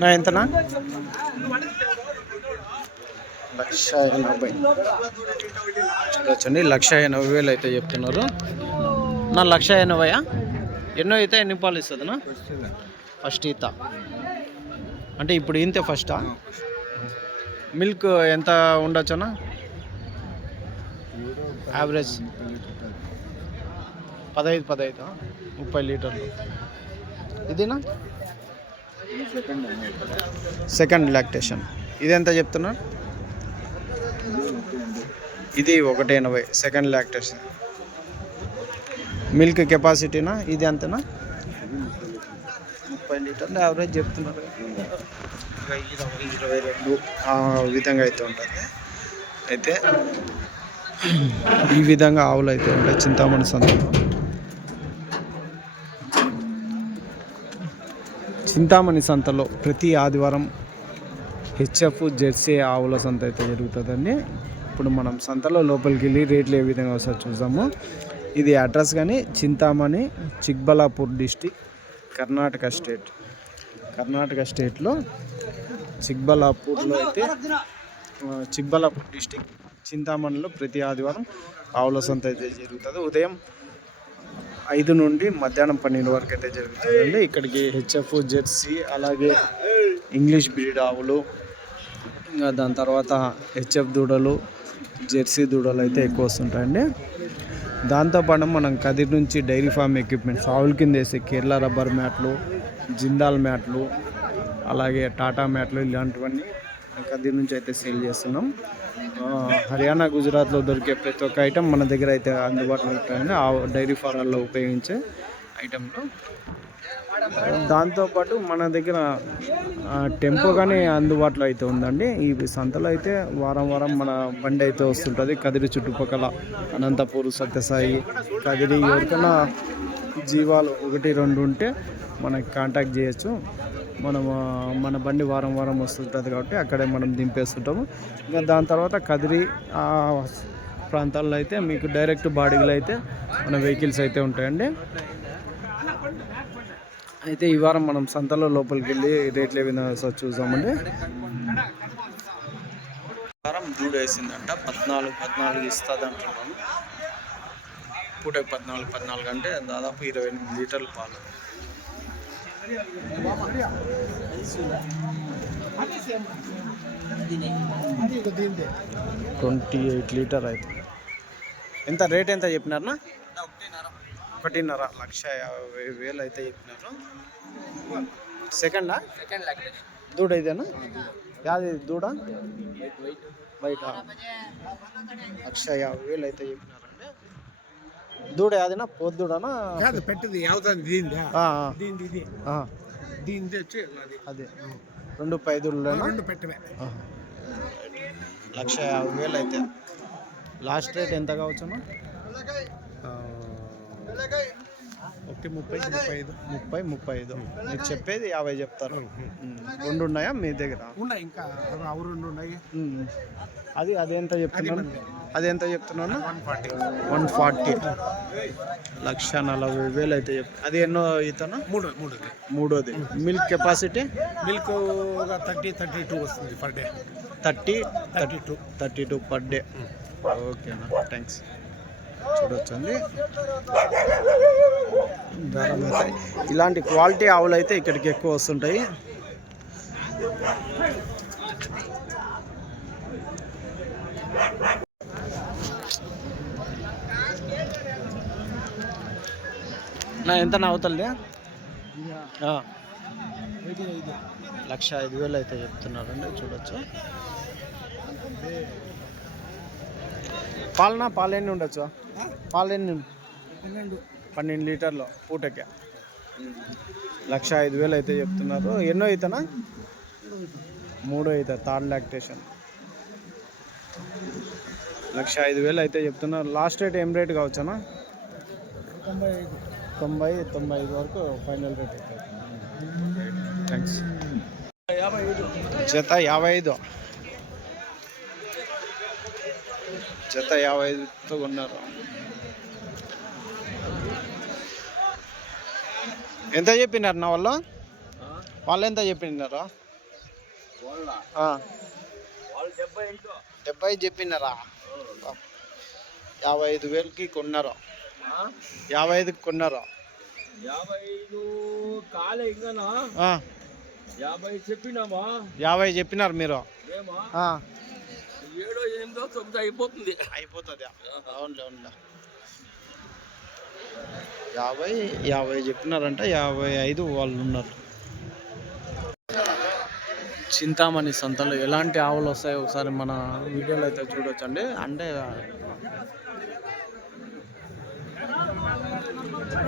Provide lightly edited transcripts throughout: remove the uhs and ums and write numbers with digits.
నా ఎంతనా 1,80,000 చూడొచ్చండి. 1,80,000 అయితే చెప్తున్నారు. నా 1,80,000 ఎన్నో అయితే ఎన్ని పాలు ఇస్తుందినా? ఫస్ట్ ఈత అంటే ఇప్పుడు ఇంతే ఫస్టా? మిల్క్ ఎంత ఉండొచ్చనా యావరేజ్? 15 30 లీటర్లు. ఇదినా సెకండ్ లాక్టేషన్. ఇది ఎంత చెప్తున్నారు? ఇది 1,80 సెకండ్ లాక్టేషన్. మిల్క్ కెపాసిటీనా ఇది అంతేనా? 30 లీటర్లు యావరేజ్ చెప్తున్నారు. 22 ఆ విధంగా అయితే ఉంటుంది. అయితే ఈ విధంగా ఆవులు అయితే ఉంటాయి చింతామణి సంతలో. చింతామణి సంతలో ప్రతి ఆదివారం హెచ్ఎఫ్ జెర్సీ ఆవుల సంత అయితే జరుగుతుందండి. ఇప్పుడు మనం సంతలో లోపలికి వెళ్ళి రేట్లు ఏ విధంగా వస్తాయో చూద్దాము. ఇది అడ్రస్ కానీ చింతామణి, చిక్బలాపూర్ డిస్టిక్, కర్ణాటక స్టేట్లో చిక్బలాపూర్లో అయితే చిక్బలాపూర్ డిస్టిక్ చింతామణిలో ప్రతి ఆదివారం ఆవుల సంత అయితే జరుగుతుంది. ఉదయం 5 నుండి మధ్యాహ్నం 12 వరకు అయితే జరుగుతుందండి. ఇక్కడికి హెచ్ఎఫ్ జెర్సీ అలాగే ఇంగ్లీష్ బ్రీడ్ ఆవులు, ఇంకా దాని తర్వాత హెచ్ఎఫ్ దూడలు, జెర్సీ దూడలు అయితే ఎక్కువ వస్తుంటాయండి. దాంతోపాటు మనం కదిరి నుంచి డైరీ ఫామ్ ఎక్విప్మెంట్స్ ఆవుల కింద వేసే కేరళ రబ్బర్ మ్యాట్లు, జిందాల్ మ్యాట్లు, అలాగే టాటా మ్యాట్లు ఇలాంటివన్నీ కదిరి నుంచి అయితే సేల్ చేస్తున్నాం. హర్యానా, గుజరాత్లో దొరికే ప్రతి ఒక్క ఐటెం మన దగ్గర అయితే అందుబాటులో ఉంటాయండి, ఆ డైరీ ఫారాల్లో ఉపయోగించే ఐటెంలు. దాంతోపాటు మన దగ్గర టెంపో కానీ అందుబాటులో అయితే ఉందండి. ఈ సంతలో అయితే వారం మన బండి అయితే వస్తుంటుంది. కదిరి చుట్టుపక్కల అనంతపూర్, సత్యసాయి, కదిరి ఎవరికైనా జీవాలు 1-2 ఉంటే మనకి కాంటాక్ట్ చేయొచ్చు. మన బండి వారం వస్తుంటుంది కాబట్టి అక్కడే మనం దింపేస్తుంటాము. ఇంకా దాని తర్వాత కదిరి ప్రాంతాల్లో అయితే మీకు డైరెక్ట్ బాడీలో అయితే మన వెహికల్స్ అయితే ఉంటాయండి. అయితే ఈ వారం మనం సంతలో లోపలికి వెళ్ళి రేట్లు ఏ విధంగా చూద్దామండి. వారం దూడ వేసిందంట 14 ఇస్తుంది అంటున్నాను. పూట 14 అంటే దాదాపు 28 లీటర్ల పాలు. 28 లీటర్ అయితే ఎంత రేట్ ఎంత చెప్పినారనా? 1,50,000 1,50,000 అయితే చెప్పినారు. సెకండ్ దూడ ఇదేనా? యాది దూడ బయట 1,50,000 అయితే చెప్పినారండి. దూడ యాదినా? పోతు దూడనా? పెట్టింది అదే 2 పైదులు పెట్టవే. 1,50,000 అయితే. లాస్ట్ రేట్ ఎంత కావచ్చునా? 30-35. మీరు చెప్పేది 50 చెప్తారు. 2 ఉన్నాయా మీ దగ్గర? ఇంకా 2 ఉన్నాయి. అదెంత చెప్తున్నాను? అదెంత చెప్తున్నాను? 140. 1,40,000 అయితే అది ఎన్నో ఇతను? మూడోది. Milk capacity? మిల్క్ 30-32 వస్తుంది పర్ డే. 32 per day. ఓకేనా, థ్యాంక్స్. చూడొచ్చండి ఇలాంటి క్వాలిటీ ఆవులు అయితే ఇక్కడికి ఎక్కువ వస్తుంటాయి. నా ఎంత నా అవుతుంది? 1,05,000 అయితే చెప్తున్నారండి. చూడొచ్చు. పాలెన్ని ఉండొచ్చు? పాలెన్ని? 12 లీటర్లు పూటకే. 1,05,000 అయితే చెప్తున్నారు. ఎన్నో అవుతానా? 3 అవుతుంది. Third lactation. 1,05,000 అయితే చెప్తున్నారు. లాస్ట్ రేట్ ఏం రేట్ కావచ్చునా? 90-95 వరకు ఫైనల్ రేట్ అవుతుంది. థ్యాంక్స్. జత 55. జత 55తో కొన్నారు. ఎంత చెప్పినారు నా వాళ్ళు ఎంత చెప్పినారు? 70 చెప్పినారా? 55,000కి కొన్నారు. 55కి కొన్నారు. 50 చెప్పినామా? 50 చెప్పినారు మీరు. 7, 8, 9 అయిపోతుంది. అవునులే 50 చెప్పినారంట. 55 వాళ్ళు ఉన్నారు. చింతామణి సంతలో ఎలాంటి ఆవులు వస్తాయో ఒకసారి మన వీడియోలో అయితే చూడొచ్చండి. అంటే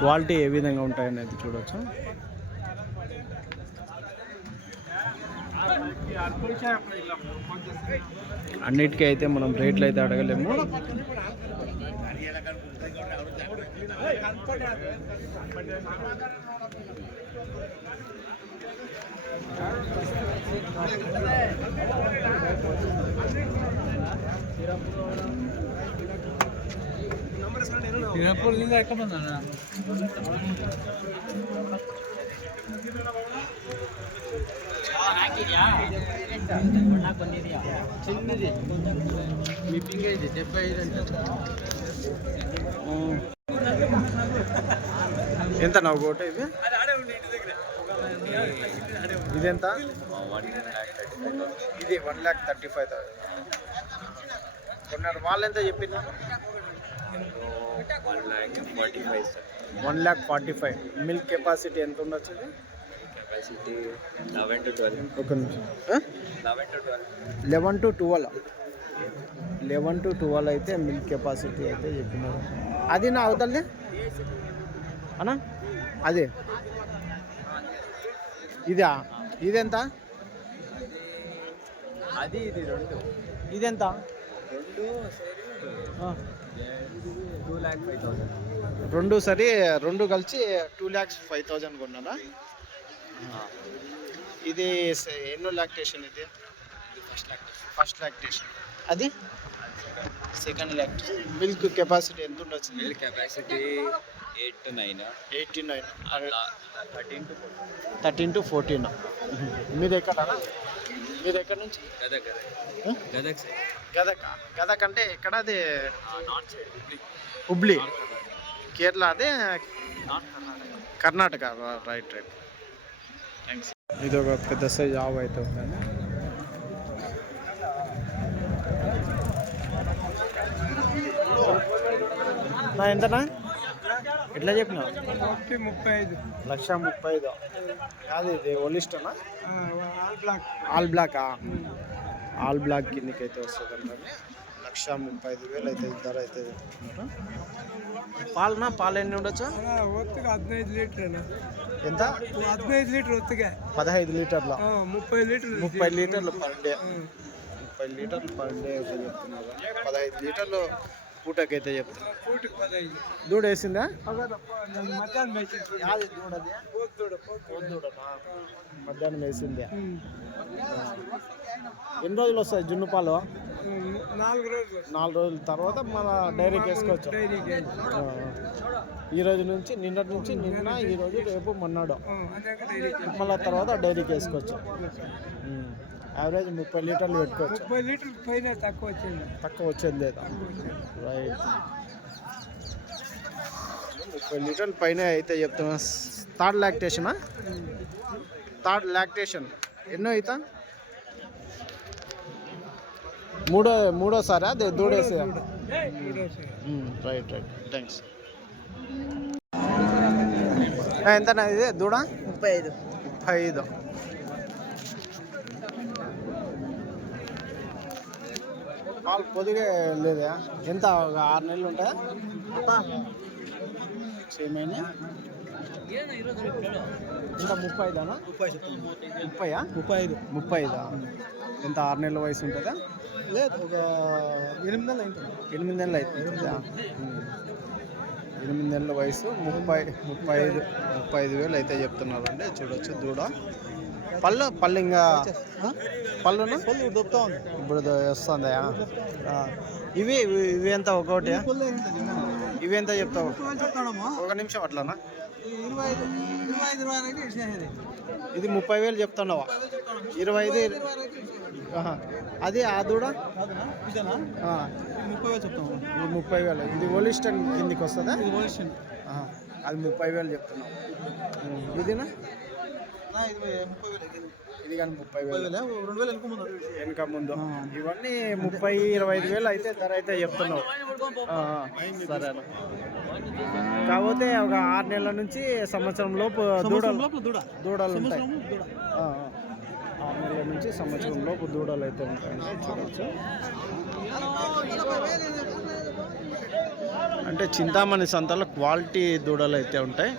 క్వాలిటీ ఏ విధంగా ఉంటాయని అయితే చూడొచ్చు. అన్నిటికీ అయితే మనం రేట్లు అయితే అడగలేము. ఎంత నా ఒకటి ఇది? ఇదెంత? ఇది 1,35,000 కొన్నారు. వాళ్ళు ఎంత చెప్పినా? 1,45,000. మిల్క్ కెపాసిటీ ఎంత ఉండొచ్చు? Capacity 11 to 12. ఒక నిమిషం. 11 to 12. 11 to 12. 11 to 12 అయితే మిల్క్ కెపాసిటీ అయితే చెప్పినారు. అది నా అవతలే అన్నా, అదే ఇదా? ఇదెంత? అది ఇది 2. ఇదెంత? 2,05,000. 2 సరే, 2 కలిసి 2,05,000 కొన్నారా? ఇది ఎన్నో లాక్టేషన్? ఇది ఫస్ట్ లాక్టేషన్. అది సెకండ్ లాక్టేషన్. మిల్క్ కెపాసిటీ ఎంత ఉండొచ్చు? Milk capacity 8 to 9. 8 to 9. 13 to 14. 13 to 14. మీరు ఎక్కడ నుంచి? గదక్ అంటే ఎక్కడ? అది నార్త్ సైడ్ హుబ్లీ, కేరళ. అదే కర్ణాటక. రైట్. థ్యాంక్స్. ఇది ఒక పెద్ద సైజ్ ఆవు అయితే ఉందండి. ఎంతనా? ఎట్లా చెప్పినావు? 1,35,000. అది ఇది ఒలిస్టనా? ఆల్ బ్లాక్ కిందకైతే వస్తుంది అన్నది. 1,35,000 అయితే ధర అయితే చెప్తున్నారు. పాలు ఎన్ని ఉండొచ్చు? 15 లీటర్. ఎంత? 15 లీటర్ ఒత్తిగా. 15 లీటర్ల. 30 లీటర్లు. 30 లీటర్లు పర్ డే. 30 లీటర్లు పర్ డే అయితే చెప్తున్నారు. 15 లీటర్లు పూటకైతే చెప్తున్నారు. దూడ వేసిందా? మధ్యాహ్నం వేసిందే. ఎన్ని రోజులు వస్తాయి జున్ను పాలు? 4 రోజుల తర్వాత మన డైరీకి వేసుకోవచ్చు. ఈ రోజు నుంచి, నిన్నటి నుంచి, నిన్న, ఈ రోజు, రేపు, మొన్నాడు, మళ్ళీ తర్వాత డైరీకి వేసుకోవచ్చు. యావరేజ్ 30 లీటర్లు పెట్టుకోవచ్చు. 30 లీటర్ల పైన తక్కువ వచ్చేది లేదా? రైట్. 30 లీటర్ల పైన అయితే చెప్తున్నా. థర్డ్ లాక్టేషన్ ఎన్నో అవుతా? మూడోసారా? అదే దూడేసే. రైట్. థ్యాంక్స్. ఎంతనా ఇది దూడ? 35. పాలు పొదిగా లేదా? ఎంత? ఒక 6 నెలలు ఉంటాయా? సేమైనా ఎంత? 35 30? ఎంత? 6 నెలల వయసు ఉంటుందా? లేదు, ఒక 8 నెలలు అవుతుంది. 8 నెలలు అవుతుందా? 8 నెలల వయసు. 35,000 అయితే చెప్తున్నారండి. చూడొచ్చు దూడ. పళ్ళు ఇంకా పళ్ళును దొరుకుతా ఉంది. ఇప్పుడు వస్తుందా? ఇవి ఎంత ఒకటి? ఇవి ఎంత చెప్తావు? ఒక నిమిషం అట్లానా? 25. ఇది 30,000 చెప్తున్నావా? 25 ఆహా. అది ఆ దూడ ఆ. ఇది 30,000. ఇది ఓలిస్టన్ కిందికి వస్తుందా? ఆహా. అది 30,000 చెప్తున్నావు. ఇదినా ఇది కానీ 30,000 వెనక ముందు. ఇవన్నీ 30-25,000 అయితే ధర అయితే చెప్తున్నావు. సరే అన్న. కాకపోతే ఒక 6 నెలల నుంచి సంవత్సరం లోపు దూడలు ఉంటాయి. 6 నెలల నుంచి సంవత్సరం లోపు దూడలు అయితే ఉంటాయండి, చూడవచ్చు. అంటే చింతామణి సంతలో క్వాలిటీ దూడలు అయితే ఉంటాయి.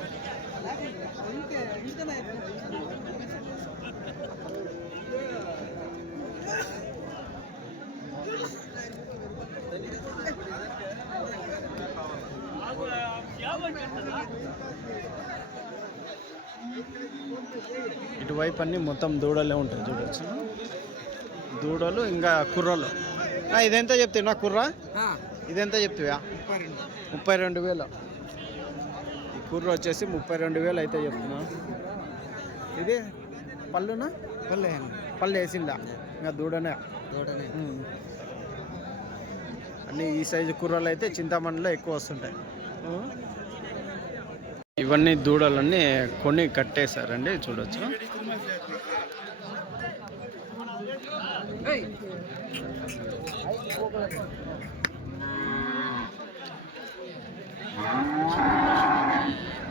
ఇటువైపు అన్ని మొత్తం దూడలే ఉంటాయి, చూడవచ్చు. దూడలు ఇంకా కుర్రలు. ఇదెంత చెప్తున్నా కుర్ర? ఇదెంత చెప్తావా? 32,000. ఈ కుర్ర వచ్చేసి 32,000 అయితే చెప్తున్నా. ఇది పళ్ళునా? పళ్ళు వేసిందా? ఇంకా దూడనే. అన్ని ఈ సైజు కుర్రలు అయితే చింతామణిలో ఎక్కువ వస్తుంటాయి. ఇవన్నీ దూడలన్నీ కొని కట్టేశారండి, చూడొచ్చు.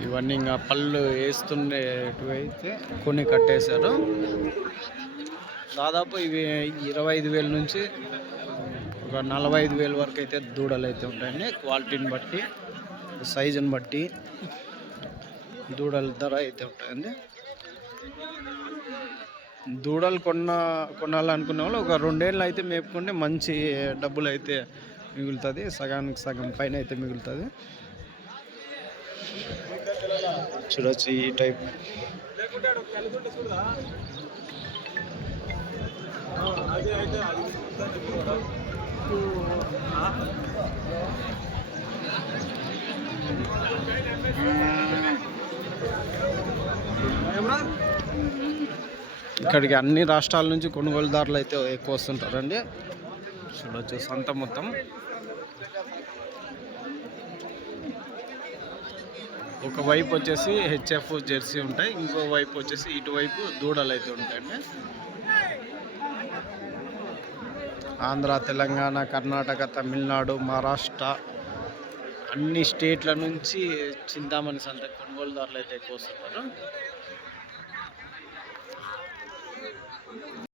ఇవన్నీ ఇంకా పళ్ళు వేస్తుండేటివైతే కొని కట్టేశారు. దాదాపు ఇవి 25,000 నుంచి ఒక 45,000 వరకు అయితే దూడలు అయితే ఉంటాయండి. క్వాలిటీని బట్టి, సైజుని బట్టి దూడల ధర అయితే ఉంటాయండి. దూడలు కొనాలనుకునే వాళ్ళు ఒక 2 ఏళ్ళు అయితే మేపుకుంటే మంచి డబ్బులు అయితే మిగులుతుంది. సగానికి సగం పైన అయితే మిగులుతుంది. చూడొచ్చు ఈ టైప్. ఇక్కడికి అన్ని రాష్ట్రాల నుంచి కొనుగోలుదారులు అయితే ఎక్కువ వస్తుంటారండి, చూడవచ్చు. సంత మొత్తం ఒకవైపు వచ్చేసి హెచ్ఎఫ్ జెర్సీ ఉంటాయి, ఇంకో వైపు వచ్చేసి ఇటువైపు దూడలు అయితే ఉంటాయండి. ఆంధ్ర, తెలంగాణ, కర్ణాటక, తమిళనాడు, మహారాష్ట్ర అన్ని స్టేట్ల నుంచి చింతామణి సంత కొనుగోలుదారులు అయితే ఎక్కువ వస్తుంటారు.